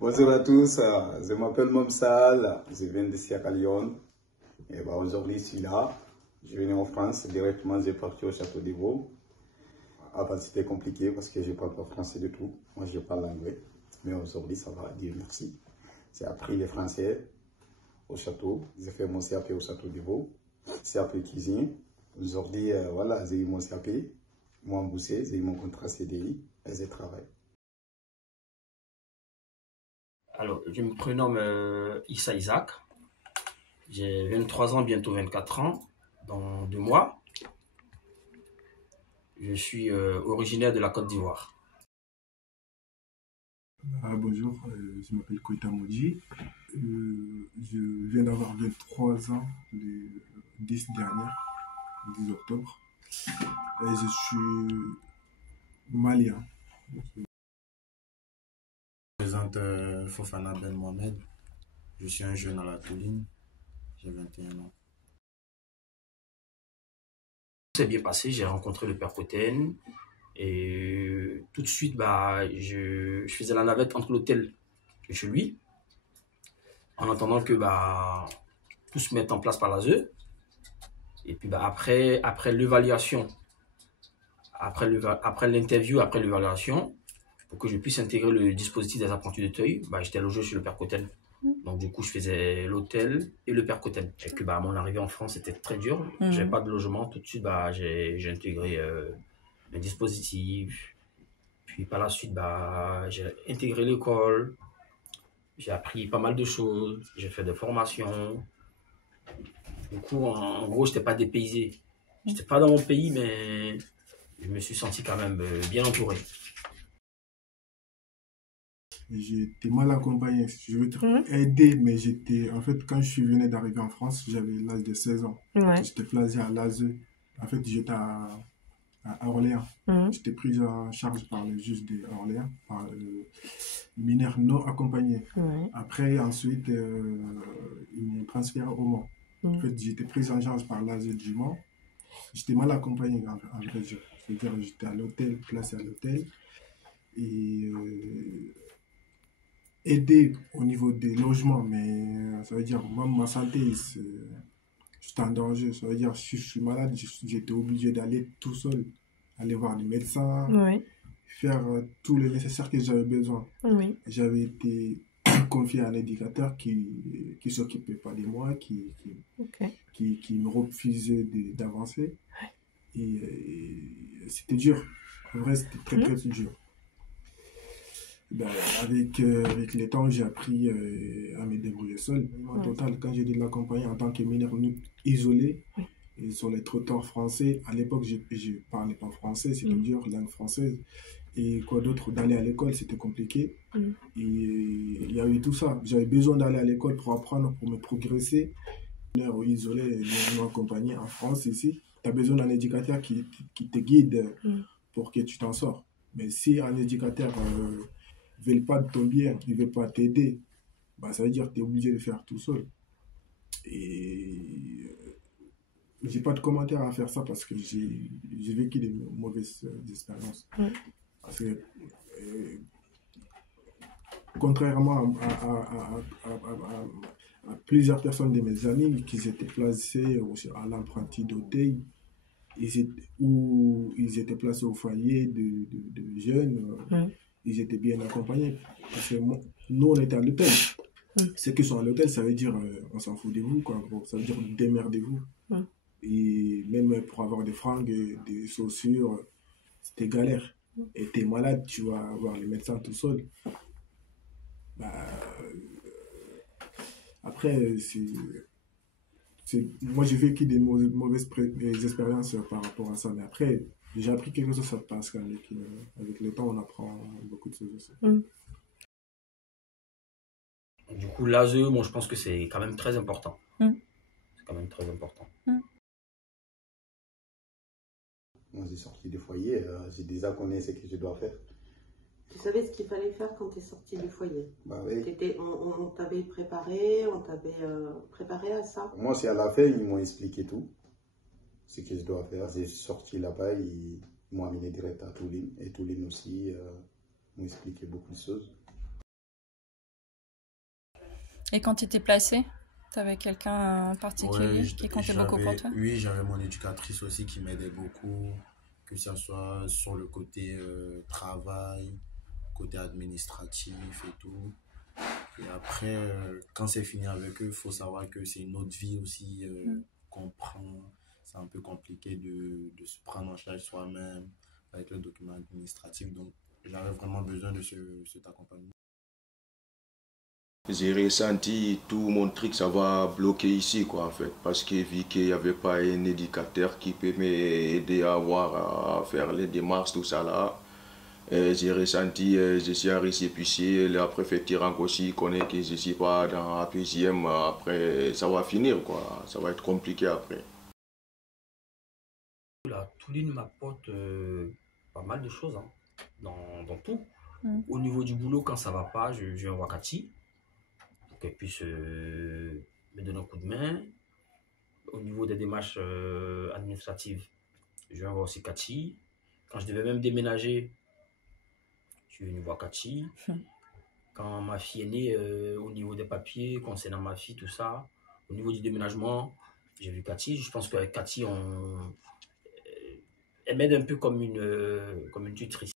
Bonjour à tous, je m'appelle Momsal, je viens de Sierra Leone. Et aujourd'hui, je suis là. Je viens en France, directement, j'ai parti au Château d'Ivaux. Avant, c'était compliqué parce que je ne parle pas français du tout. Moi, je parle anglais. Mais aujourd'hui, ça va, Dieu merci. J'ai appris le français au château. J'ai fait mon CAP au Château d'Ivaux. CAP cuisine. Aujourd'hui, voilà, j'ai eu mon CAP. Moi, embauché, j'ai eu mon contrat CDI et je travaille. Alors, je me prénomme Issa Isaac. J'ai 23 ans, bientôt 24 ans, dans 2 mois. Je suis originaire de la Côte d'Ivoire. Bonjour, je m'appelle Koita Moji. Je viens d'avoir 23 ans le 10 dernier, le 10 octobre. Et je suis malien. Je me présente Fofana Ben Mohamed. Je suis un jeune à la Touline. J'ai 21 ans. Ça s'est bien passé, j'ai rencontré le père Coten. Et tout de suite, je faisais la navette entre l'hôtel et chez lui, en attendant que tout se mette en place par l'ASE. Et puis après l'évaluation, après l'interview, après l'évaluation, pour que je puisse intégrer le dispositif des apprentis d'Auteuil, j'étais logé chez le père Coten. Donc du coup, je faisais l'hôtel et le père Coten. Et que mon arrivée en France était très dur. J'avais pas de logement. Tout de suite, j'ai intégré le dispositif. Puis par la suite, j'ai intégré l'école. J'ai appris pas mal de choses. J'ai fait des formations. Du coup, en gros, je n'étais pas dépaysé. Je n'étais pas dans mon pays, mais je me suis senti quand même bien entouré. J'ai été mal accompagné, je veux dire aidé, mais en fait, quand je suis venu d'arriver en France, j'avais l'âge de 16 ans. Ouais. J'étais placé à l'ASE. En fait, j'étais à Orléans. J'étais pris en charge par le juge d'Orléans, par le mineur non accompagné. Ouais. Après, ensuite, ils m'ont transféré au Mans. En fait, j'étais pris en charge par l'ASE du Mans. J'étais mal accompagné, en vrai. C'est-à-dire, j'étais à l'hôtel, placé à l'hôtel. Et aidé au niveau des logements, mais ça veut dire, même ma santé, j'étais en danger. Ça veut dire, si je suis malade, j'étais obligé d'aller tout seul, aller voir les médecins, faire tout le nécessaire que j'avais besoin. J'avais été confié à un éducateur qui ne s'occupait pas de moi, qui me refusait d'avancer. Et c'était dur. En vrai, c'était très, très dur. Avec le temps, j'ai appris à me débrouiller seul. En total, quand j'ai dû l'accompagner en tant que mineur isolé, et sur les trottoirs français, à l'époque, je ne parlais pas français, c'était dur, langue française. Et quoi d'autre, d'aller à l'école, c'était compliqué. Et il y avait tout ça. J'avais besoin d'aller à l'école pour apprendre, pour me progresser. Mineur isolé, non accompagné en France, ici, tu as besoin d'un éducateur qui te guide pour que tu t'en sors. Mais si un éducateur ne veut pas de ton bien, il ne veut pas t'aider, ça veut dire que tu es obligé de faire tout seul. Et j'ai pas de commentaire à faire ça parce que j'ai vécu des mauvaises expériences. Parce que contrairement à plusieurs personnes de mes amis qui étaient placées à l'apprenti d'Auteuil, ils étaient placés au foyer de jeunes, ils étaient bien accompagnés. Parce que nous, on était à l'hôtel. Ceux qui sont à l'hôtel, ça veut dire on s'en fout de vous, quoi, gros. Ça veut dire démerdez-vous. Et même pour avoir des fringues, des chaussures, c'était galère. Et t'es malade, tu vas voir les médecins tout seul. Après, moi j'ai vécu des mauvaises expériences par rapport à ça, mais après j'ai appris quelque chose, ça passe avec le temps, on apprend beaucoup de choses aussi. Du coup, l'ASE, je pense que c'est quand même très important. C'est quand même très important. Moi, j'ai sorti du foyer, j'ai déjà connu ce que je dois faire. Tu savais ce qu'il fallait faire quand tu es sorti du foyer? Oui. On t'avait préparé, préparé à ça? Moi, c'est à la fin, ils m'ont expliqué tout, ce que je dois faire. J'ai sorti là-bas, ils m'ont amené direct à Touline. Et Touline aussi m'ont expliqué beaucoup de choses. Et quand tu étais placé, tu avais quelqu'un en particulier Ouais, qui comptait beaucoup pour toi? oui, j'avais mon éducatrice aussi qui m'aidait beaucoup, que ce soit sur le côté travail, côté administratif et tout. Et après, quand c'est fini avec eux, il faut savoir que c'est une autre vie aussi qu'on prend. C'est un peu compliqué de se prendre en charge soi-même avec le document administratif. Donc, j'avais vraiment besoin de cet accompagnement. J'ai ressenti tout mon truc, ça va bloquer ici, quoi, en fait. Parce que vu qu'il n'y avait pas un éducateur qui peut m'aider à faire les démarches, tout ça là, j'ai ressenti, je suis un récépissé, la préfecture aussi connaît que je ne suis pas dans la PJM, après ça va finir, quoi. Ça va être compliqué après. La Touline m'apporte pas mal de choses, hein, dans tout. Au niveau du boulot, quand ça va pas, je viens voir Cathy pour qu'elle puisse me donner un coup de main. Au niveau des démarches administratives, je viens voir aussi Cathy. Quand je devais même déménager, je suis venu voir Cathy. Quand ma fille est née, au niveau des papiers, concernant ma fille, tout ça, au niveau du déménagement, j'ai vu Cathy. Je pense qu'avec Cathy, elle m'aide un peu comme une tutrice.